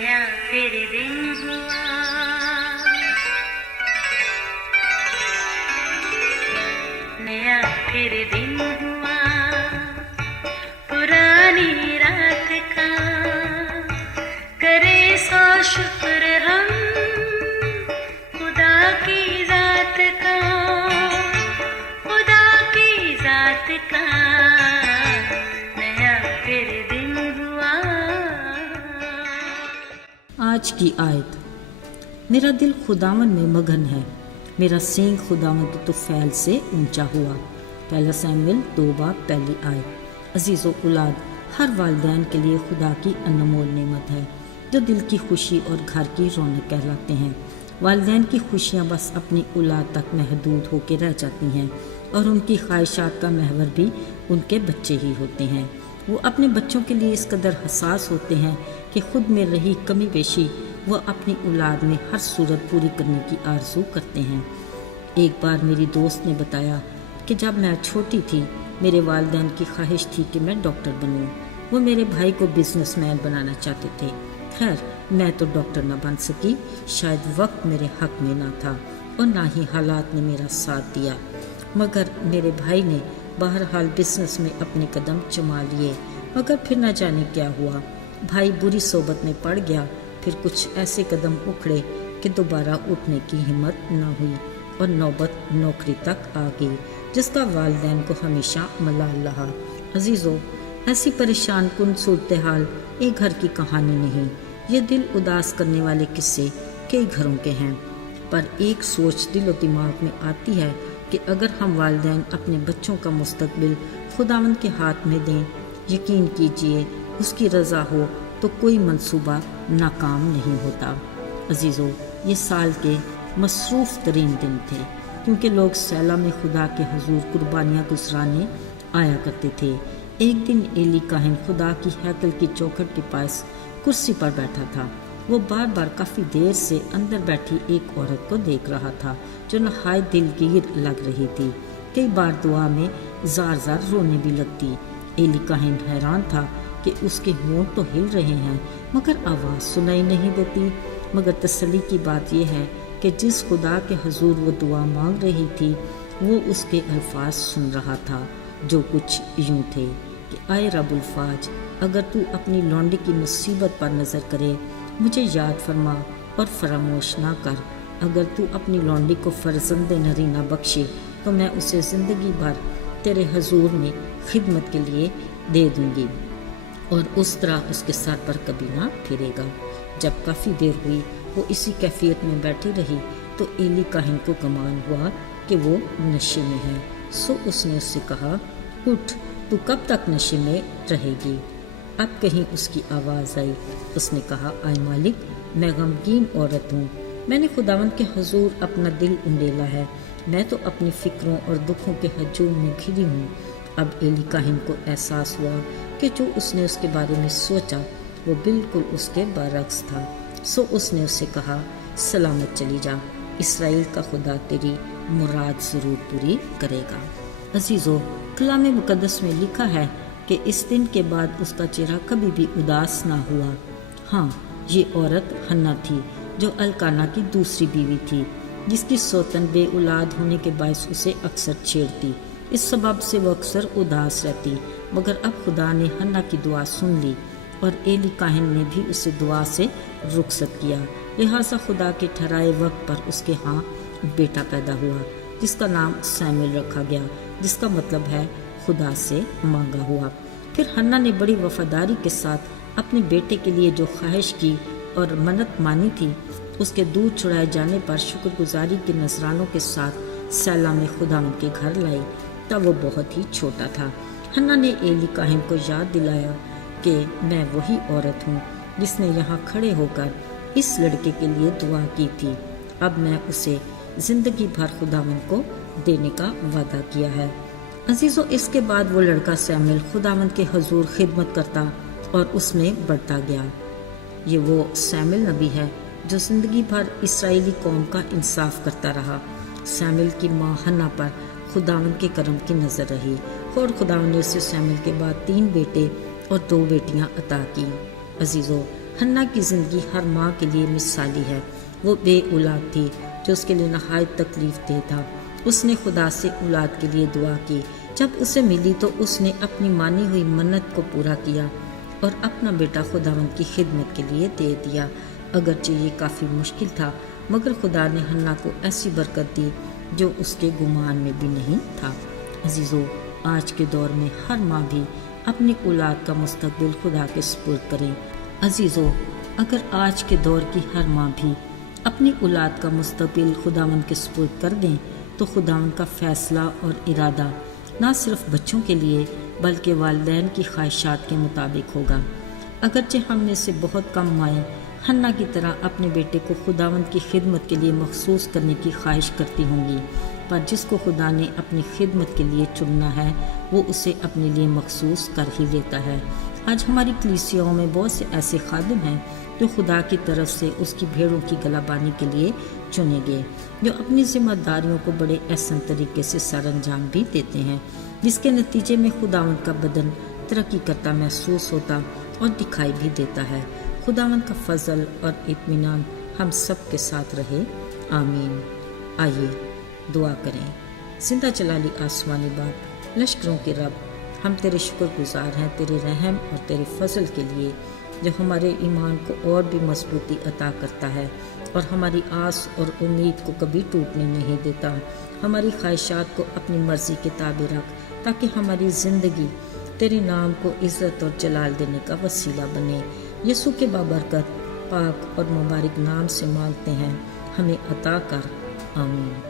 नया फिर दिन हुआ, नया फिर दिन हुआ, पुरानी रात का करे सौ शुक्र हम खुदा की जात का, खुदा की जात का नया फिर दिन हुआ। आज की आयत। मेरा दिल खुदावन में मगन है, मेरा सींग खुदावन के तुफैल से ऊंचा हुआ। पहला सैमुएल 2:1 आयत। अजीज़ो औलाद, हर वालिदैन के लिए खुदा की अनमोल नेमत है जो दिल की खुशी और घर की रौनक कहलाते हैं। वालिदैन की खुशियाँ बस अपनी औलाद तक महदूद होकर रह जाती हैं और उनकी ख्वाहिशात का महवर भी उनके बच्चे ही होते हैं। वो अपने बच्चों के लिए इस कदर हसास होते हैं कि खुद में रही कमी पेशी वो अपनी औलाद में हर सूरत पूरी करने की आरज़ू करते हैं। एक बार मेरी दोस्त ने बताया कि जब मैं छोटी थी मेरे वालिदैन की ख्वाहिश थी कि मैं डॉक्टर बनूं। वो मेरे भाई को बिजनेसमैन बनाना चाहते थे। खैर, मैं तो डॉक्टर न बन सकी, शायद वक्त मेरे हक में ना था और ना ही हालात ने मेरा साथ दिया। मगर मेरे भाई ने बहरहाल बिजनेस में अपने कदम जमा लिए, मगर फिर न जाने क्या हुआ। भाई बुरी सोबत में पड़ गया, फिर कुछ ऐसे कदम उखड़े कि दोबारा उठने की हिम्मत न हुई और नौबत नौकरी तक आ गई, जिसका वालिदैन को हमेशा मलाल रहा। अजीज़ों, ऐसी परेशान कुन सूरत हाल एक घर की कहानी नहीं, ये दिल उदास करने वाले किस्से कई घरों के हैं। पर एक सोच दिल और दिमाग में आती है कि अगर हम वालिदैन अपने बच्चों का मुस्तकबिल खुदावंद के हाथ में दें, यकीन कीजिए उसकी रज़ा हो तो कोई मंसूबा नाकाम नहीं होता। अजीज़ों, ये साल के मसरूफ़ तरीन दिन थे, क्योंकि लोग सैला में खुदा के हुजूर कुर्बानियाँ गुजराने आया करते थे। एक दिन एली काहिन खुदा की हैकल की चौखट के पास कुर्सी पर बैठा था। वो बार बार काफ़ी देर से अंदर बैठी एक औरत को देख रहा था जो नहायत दिलगीर लग रही थी। कई बार दुआ में जार जार रोने भी लगती। एली काहिन हैरान था कि उसके होंठ तो हिल रहे हैं मगर आवाज़ सुनाई नहीं देती। मगर तसल्ली की बात यह है कि जिस खुदा के हुजूर वो दुआ मांग रही थी वो उसके अल्फाज सुन रहा था, जो कुछ यूँ थे कि आए रब्बुल फाज, अगर तू अपनी लौंडी की मुसीबत पर नज़र करे, मुझे याद फरमा और फरामोश ना कर। अगर तू अपनी लौंडी को फर्जंद नरीना बख्शे तो मैं उसे ज़िंदगी भर तेरे हुजूर में खिदमत के लिए दे दूँगी और उस तरह उसके सर पर कभी ना फिरेगा। जब काफ़ी देर हुई वो इसी कैफियत में बैठी रही तो एली काहिन को गुमान हुआ कि वो नशे में है। सो उसने उससे कहा, उठ, तू कब तक नशे में रहेगी? अब कहीं उसकी आवाज़ आई। उसने कहा, आए मालिक, मैं गमगीन औरत हूँ, मैंने खुदावंद के हुजूर अपना दिल उंडेला है, मैं तो अपनी फ़िक्रों और दुखों के हजूम में घिरी हूँ। अब एली काहिन को एहसास हुआ कि जो उसने उसके बारे में सोचा वो बिल्कुल उसके बरअक्स था। सो उसने उससे कहा, सलामत चली जा, इसराइल का खुदा तेरी मुराद ज़रूर पूरी करेगा। अजीज़ों, कलाम मुक़द्दस में लिखा है कि इस दिन के बाद उसका चेहरा कभी भी उदास ना हुआ। हाँ, ये औरत हन्ना थी जो अलकाना की दूसरी बीवी थी, जिसकी सौतन बे औलाद होने के बायस उसे अक्सर छेड़ती। इस सबब से वो अक्सर उदास रहती। मगर अब खुदा ने हन्ना की दुआ सुन ली और एली काहिन ने भी उसे दुआ से रुखसत किया। लिहाजा खुदा के ठहराए वक्त पर उसके यहाँ बेटा पैदा हुआ, जिसका नाम सैमुएल रखा गया, जिसका मतलब है खुदा से मांगा हुआ। फिर हन्ना ने बड़ी वफादारी के साथ अपने बेटे के लिए जो ख्वाहिश की और मन्नत मानी थी, उसके दूध चुराए जाने पर शुक्रगुजारी के नजरानों के साथ सैला में खुदा के घर लाई। तब वो बहुत ही छोटा था। हन्ना ने एली काहिन को याद दिलाया कि मैं वही औरत हूँ जिसने यहाँ खड़े होकर इस लड़के के लिए दुआ की थी। अब मैं उसे ज़िंदगी भर खुदावंद को देने का वादा किया है। अजीज़ों, इसके बाद वो लड़का सैमुएल खुदावंद के हुजूर खिदमत करता और उसमें बढ़ता गया। ये वो सैमुएल नबी है जो ज़िंदगी भर इसराइली कौम का इंसाफ करता रहा। सैमुएल की माँ हन्ना पर खुदावंद के करम की नज़र रही और खुदावंद ने उसे सैमुएल के बाद 3 बेटे और 2 बेटियां अता की। अजीज़ों, حنا کی زندگی ہر ماں کے لیے مثالی ہے۔ وہ بے اولاد تھی جو اس کے لیے نہایت تکلیف دہ تھا۔ اس نے خدا سے اولاد کے لیے دعا کی۔ جب اسے ملی تو اس نے اپنی مانی ہوئی منت کو پورا کیا اور اپنا بیٹا خداوند کی خدمت کے لیے دے دیا۔ اگرچہ یہ کافی مشکل تھا مگر خدا نے حنا کو ایسی برکت دی جو اس کے گمان میں بھی نہیں تھا۔ عزیزو، آج کے دور میں ہر ماں بھی اپنی اولاد کا مستقبل خدا کے سپرد کریں۔ عزیزو، اگر آج کے دور کی ہر ماں بھی اپنی اولاد کا مستقبل خداوند کے سپرد کر دیں تو خداوند کا فیصلہ اور ارادہ نہ صرف بچوں کے لیے بلکہ والدین کی خواہشات کے مطابق ہوگا۔ اگرچہ ہم میں سے بہت کم مائیں حنا کی طرح اپنے بیٹے کو خداوند کی خدمت کے لیے مخصوص کرنے کی خواہش کرتی ہوں گی، پر جس کو خدا نے اپنی خدمت کے لیے چننا ہے وہ اسے اپنے لیے مخصوص کر ہی لیتا ہے۔ آج ہماری کلیسیاؤں میں بہت سے ایسے خادم ہیں جو خدا کی طرف سے اس کی بھیڑوں کی گلابانی کے لیے چنے گئے، جو اپنی ذمہ داریوں کو بڑے احسن طریقے سے سر انجام بھی دیتے ہیں، جس کے نتیجے میں خداوند کا بدن ترقی کرتا محسوس ہوتا اور دکھائی بھی دیتا ہے۔ خداوند کا فضل اور اطمینان ہم سب کے ساتھ رہے، آمین۔ آئیے دعا کریں۔ زندہ جلالی آسمانی باپ، لشکروں کے رب، ہم تیرے شکر گزار ہیں تیرے رحم اور تیرے فضل کے لیے جو ہمارے ایمان کو اور بھی مضبوطی عطا کرتا ہے اور ہماری آس اور امید کو کبھی ٹوٹنے نہیں دیتا۔ ہماری خواہشات کو اپنی مرضی کے تابع رکھ تاکہ ہماری زندگی تیرے نام کو عزت اور جلال دینے کا وسیلہ بنے۔ یسوع کے بابرکت پاک اور مبارک نام سے مانگتے ہیں، ہمیں عطا کر، آمین۔